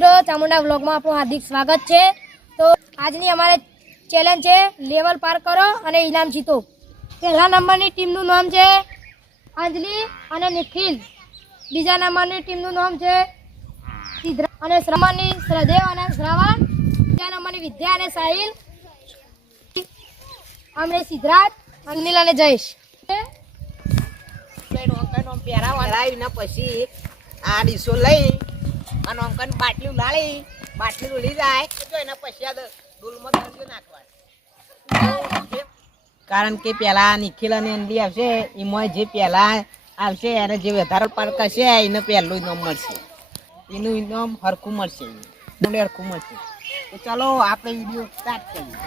મિત્રો, ચામુંડા વ્લોગમાં આપણું હાર્દિક સ્વાગત છે. તો આજની અમારે ચેલેન્જ છે લેવલ પાર કરો અને ઇનામ જીતો. પહેલા નંબરની ટીમનું નામ છે અંજલિ અને નિખિલ. બીજા નંબરની ટીમનું નામ છે સિદ્ધરા અને શ્રમણની શ્રદ્ધેવ અને શ્રવણ. બીજા નંબરની વિદ્યા અને સાહિલ. અમે સિદ્ધરાજ અનિલ અને જયેશ. પછી આ ડીશો લઈ અને અંકન બાટલી ઉલાળી. બાટલી ઉલી જાય. જો એના પછી આ ડોલમાં નાખવાની. કારણ કે પેલા નિખિલ અને અંડી આવશે એમાં જે પેલા આવશે એને જે વધારે પાર હશે એને પહેલું ઇનામ મળશે. એનું ઇનામ હરખું મળશે. એને હરખું મળશે. તો ચાલો આપણે વીડિયો સ્ટાર્ટ કરીએ.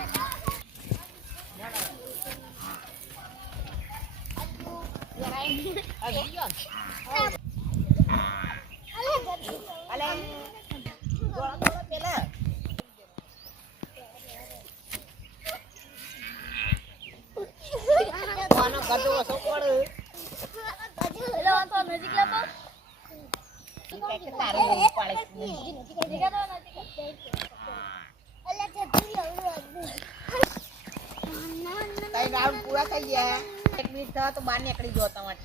પૂરા થઈ ગયા એક મિનિટ થયો તો બહાર નીકળી જો તમારે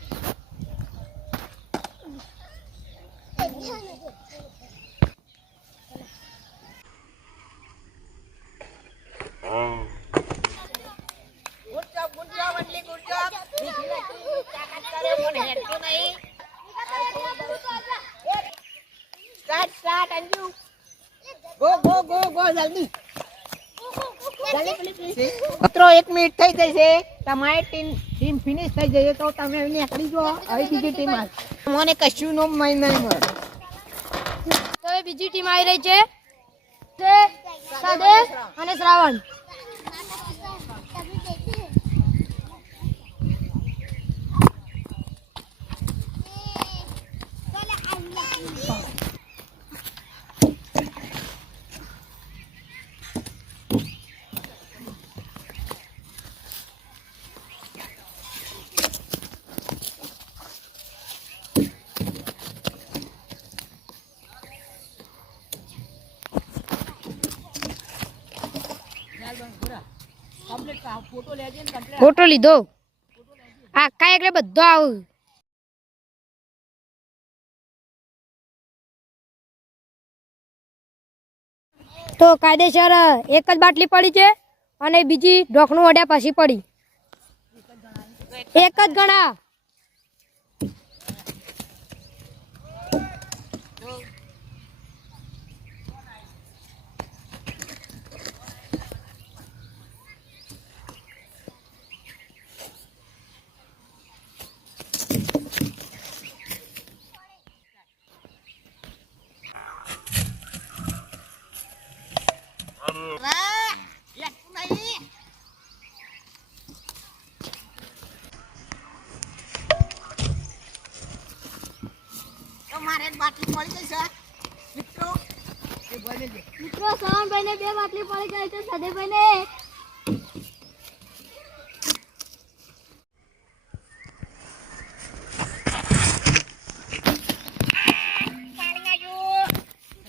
મિત્રો, એક મિનિટ થઈ જશે તમારી ટીમ ટીમ ફિનિશ થઈ જશે તો તમે નીકળી જો હવે બીજી ટીમ મને કશું નો મહિના મળે. બીજી ટીમ આવી રહી છે. તે સદેવ અને શ્રાવણ. ફોટો લીધો? આખા એટલે બધો આવું. તો કાયદેસર એક જ બાટલી પડી છે અને બીજી ઢોકણું અડ્યા પછી પડી. એક જ ગણા. પડી મિત્રો છે. મિત્રો ને બે બાટલી પડી ગઈ છે સદેભાઈ ને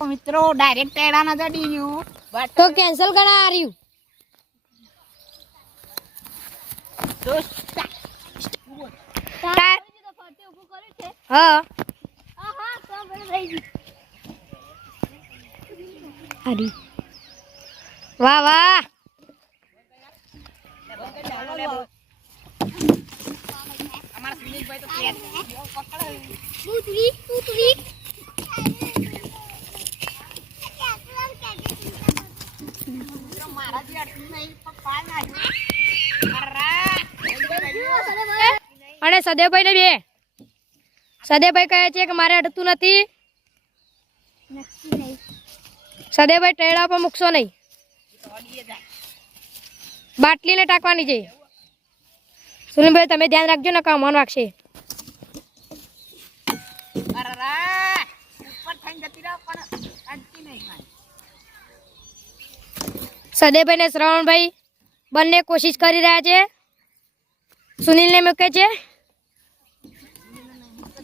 મિત્રો ડાયરેક્ટ ટેડા ન ચડી ગયું બટ તો કેન્સલ કરા આ રહ્યું તો ટા- હા. હારી વાહ વાહ. અરે અને સદેવભાઈ ને બે. સદેવભાઈ કહે છે કે મારે અડતું નથી. સદેવભાઈ ટેડા પર મૂકશો નહીં. બાટલીને ટાંકવાની છે. સુનિલભાઈ તમે ધ્યાન રાખજો ને, કામ વાગશે. નહીં કાંઈ. સદેવભાઈ ને શ્રવણભાઈ બંને કોશિશ કરી રહ્યા છે. સુનિલને મૂકે છે. તો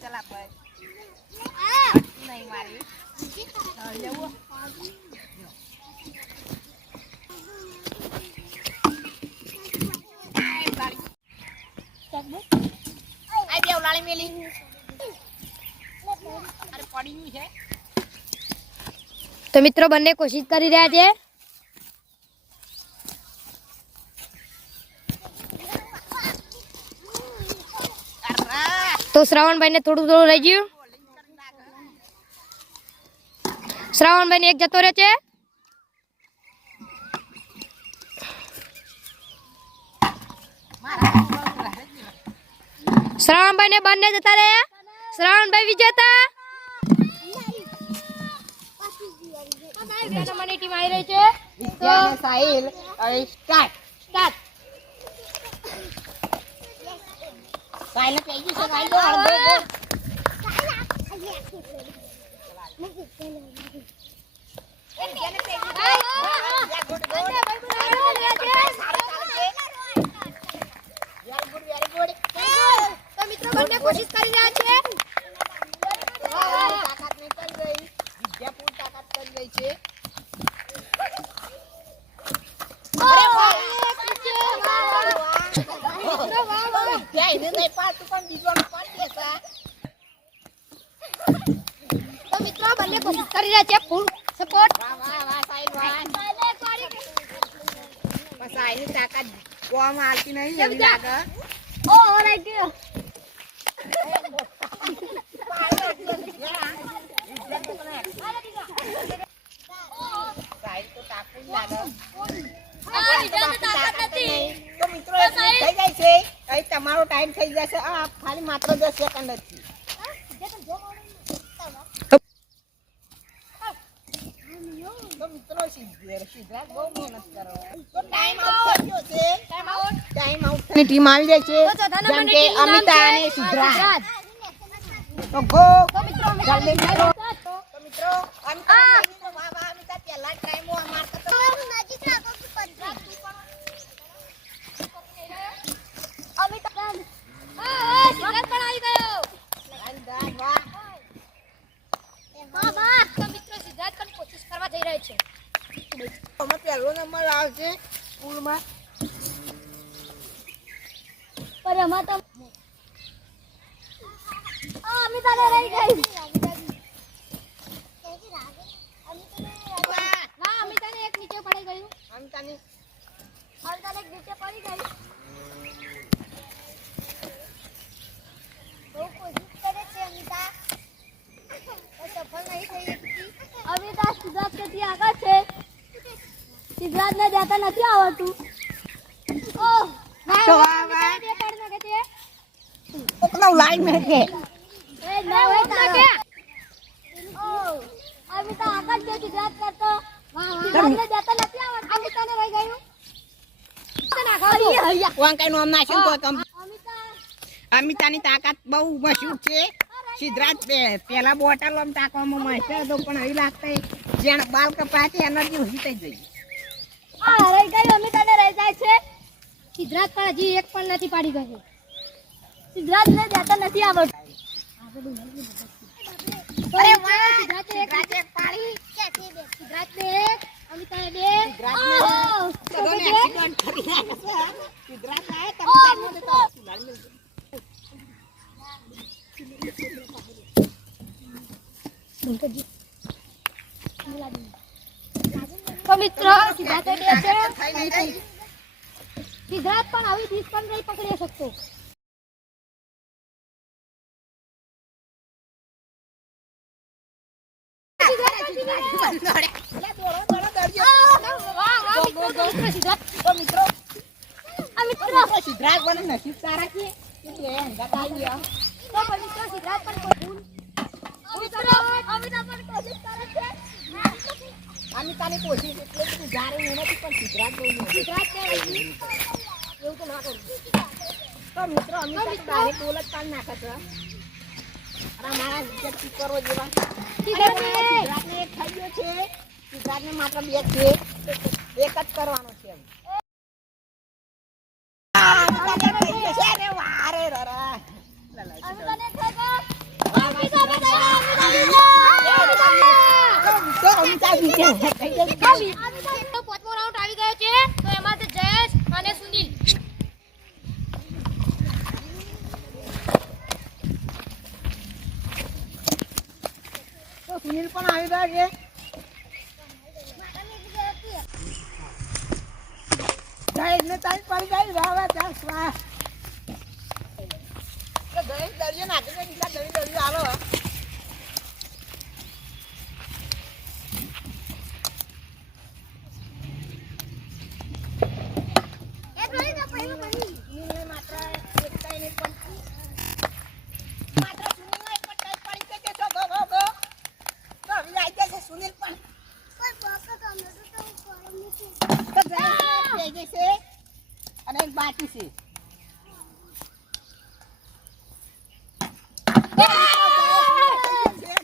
तो मित्रों बने कोशिश कर रहा है तो श्रावण भाई ने थोड़ा थोड़ा रह गयू શ્રાવણભાઈને એક જતો રહે છે? શ્રાવણભાઈને બંને જતા રહ્યા? શ્રાવણભાઈ વિજેતા નંબરની ટીમ આવી રહી છે. તો સાહિલ સ્ટાર્ટ સ્ટાર્ટ સાહિલ કહી ગયું. છે ગાઈ દો અડધો ગો. Very good, very good. તો મિત્રો બંને કોશિશ કરી રહ્યા કરી રહી છે. વિદ્યા નહીં પાડતું પણ બીજોને પાડી દેશે. તો મિત્રો બંને કોશિશ કરી રહ્યા છે. ફૂલ સપોર્ટ વાહ, વાહ, વાહ, સાહિલ, વાહ. પણ સાહિલની તાકાત જોવામાં આવતી નહીં. એવી લાગે. ઓ ગયો થઈ જાય છે. તમારો ટાઈમ થઈ જશે. આ ખાલી માત્ર દસ સેકન્ડ જ છે તો મિત્રો સિદ્ધ- સિદ્ધાર્થ બહુ મહેનત કરો તો ટાઈમ આઉટ થઈ ગયો છે ટાઈમ આઉટ ટાઈમ આઉટની ટીમ આવી જાય છે જેમ કે અમિતા અને સિદ્ધરાજ સિદ્ધરાજ. તો ગો. મિત્રો જલ્દી કરો. તો. મિત્રો અમિતા વાહ વાહ અમિતા પહેલા ટાઈમ ઓ મારતો તો અમિતાભ. હા, હા, સિદ્ધાર્થ પણ આવી ગયો. વાહ વાહ. તો મિત્રો સિદ્ધાર્થ પણ કોશિશ કરવા જઈ રહ્યો છે. અમે પહેલો નંબર આવશે સ્કૂલમાં. પણ એમાં તો આ અમિતાને રહી ગઈ. વાહ ના અમિતાને એક નીચે પડી ગયું. એક નીચે પડી બહુ કોશિશ કરે છે અમિતા. સફળ નહીં થઈ શકતી. અમિતા સિદ્ધાર્થ કરતી આગળ છે. સિદ્ધાર્થને ને નથી આવડતું. ઓહ તો હવે વાહ, વાહ. અમિતાને બે છે. કોકનો લાઈન મેં કે? એ ના હોય તારો ઓહ અમિતા આગળ છે સિદ્ધાર્થ કરતો સિદ્ધાર્થને જાતા નથી આવડતું. અમિતાને રહી ગયું વાંકાઈ નું નામ નાખ્યું તો કમ અમિતાની તાકાત બહુ મશહૂર છે. સિદ્ધરાજ પેલા બોટલ આમ તાકવામાં માસ્ટર હતો પણ હવે લાગતા જેણ બાલ કપાતી એનર્જી ઓછી થઈ ગઈ આ હરાઈ ગઈ અમિતાને રહી જાય છે. સિદ્ધરાજ પણ હજી એક પણ નથી પાડી ગયો. સિદ્ધાર્થને જાતા નથી આવડતું અરે વાહ એક સિદ્ધરાજે પાડી એક અમિતાને બે. સિદ્ધાર્થને ઓહ! સદોને તો accident કરી. સિદ્ધરાજ આયા તમે ઓહ, સાઈડમાં જતા રહો. સિદ્ધરાજ મિલજો. તો સિદ્ધાર્થ પણ આવી રીત પણ નહીં પકડી શકતો મિત્રો, મિત્રો સિદ્ધાર્થ બને નસીબ સારા છે કે બે હંગાત આવી ગયા. તો મિત્રો સિદ્ધાર્થ પણ કોઈ ભૂલ અમિતા પણ કોશિશ એટલે બધું જારે નહીં નથી પણ મોટી. સિદ્ધાર્થ ને એવું તો ના તો મિત્રો અમિતા તો direct બોલ જ પાડી નાખે છે અને મારા વિકેટ કીપરો જેવા. સિદ્ધાર્થને એક થઈ ગયો છે. સિદ્ધરાજને માત્ર બે છે. એક જ કરવાનો છે. પાંચમો રાઉન્ડ અને સુનિલ તો સુનિલ પણ આવી ગયા છે જયેશ ને તારી પડી ગઈ વાહ વાહ ચાલ વાહ જયેશ દરિયો નાખી દે, કેટલા દરિયો આવે જયેશને છે અને એક બાકી છે.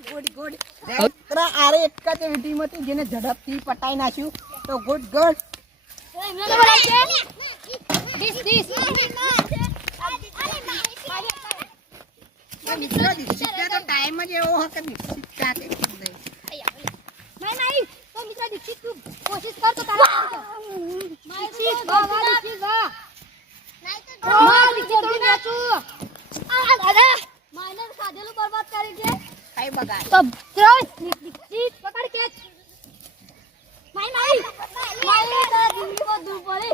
ગુડ ગુડ જયેશ આરે એક જ એવી ટીમ હતી જેને ઝડપથી પટાઈ નાખ્યું તો ગુડ ગુડ મિત્રો દીક્ષિતને તો ટાઈમ જ એવો હતો કે દીક્ષિત કોશિશ કર તો તારા સાધેલું બરબાદ કરી બગાડ તો ત્રણ દીક્ષિત પકડ કેચ માય માય માય તારા દિલ્હી કો દૂર પડે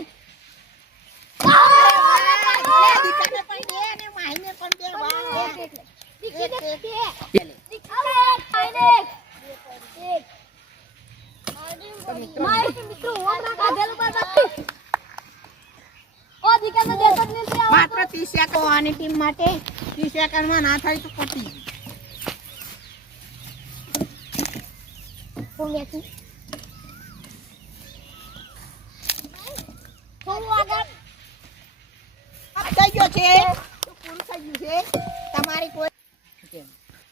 દીકાને પણ દે અને માહીને પણ દે વાહ દીક્ષિત એક કે પેલે. માય કે મિત્રો ઓમ ના સાધેલું બરબાદ કરી ઓ દીકરા તો દેતો જ નથી આવતો. માત્ર ત્રીસ સેકન્ડ આની ટીમ માટે ત્રીસ સેકન્ડમાં ના થાય તો પતી ગયું. હું વેચું. થોડું આગળ. આ થઈ ગયો છે. તો પૂરું થઈ ગયું છે. તમારી કોઈ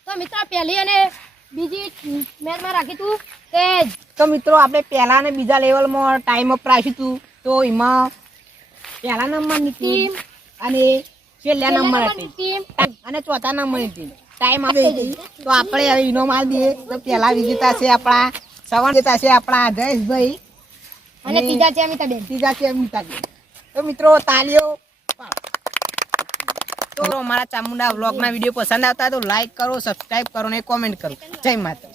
તો મિત્રો પહેલી અને બીજી મેચમાં રાખી તું કે તો મિત્રો આપણે પહેલા અને બીજા લેવલમાં ટાઈમ અપ રાખ્યું હતું તો એમાં પહેલા નંબરની ટીમ અને છેલ્લા નંબર અને ચોથા નંબર ટીમ ટાઈમ આપી હતી તો આપણે હવે ઇનો માલ દઈએ. તો પહેલા વિજેતા છે આપણા સવાર વિજેતા છે આપણા જયેશભાઈ. અને ત્રીજા છે અમિતાબેન. ત્રીજા છે અમિતાબેન. તો મિત્રો તાલીઓ તો અમારા ચામુંડા વ્લોગના વીડિયો પસંદ આવતા તો લાઈક કરો સબસ્ક્રાઇબ કરો અને કોમેન્ટ કરો. જય માતા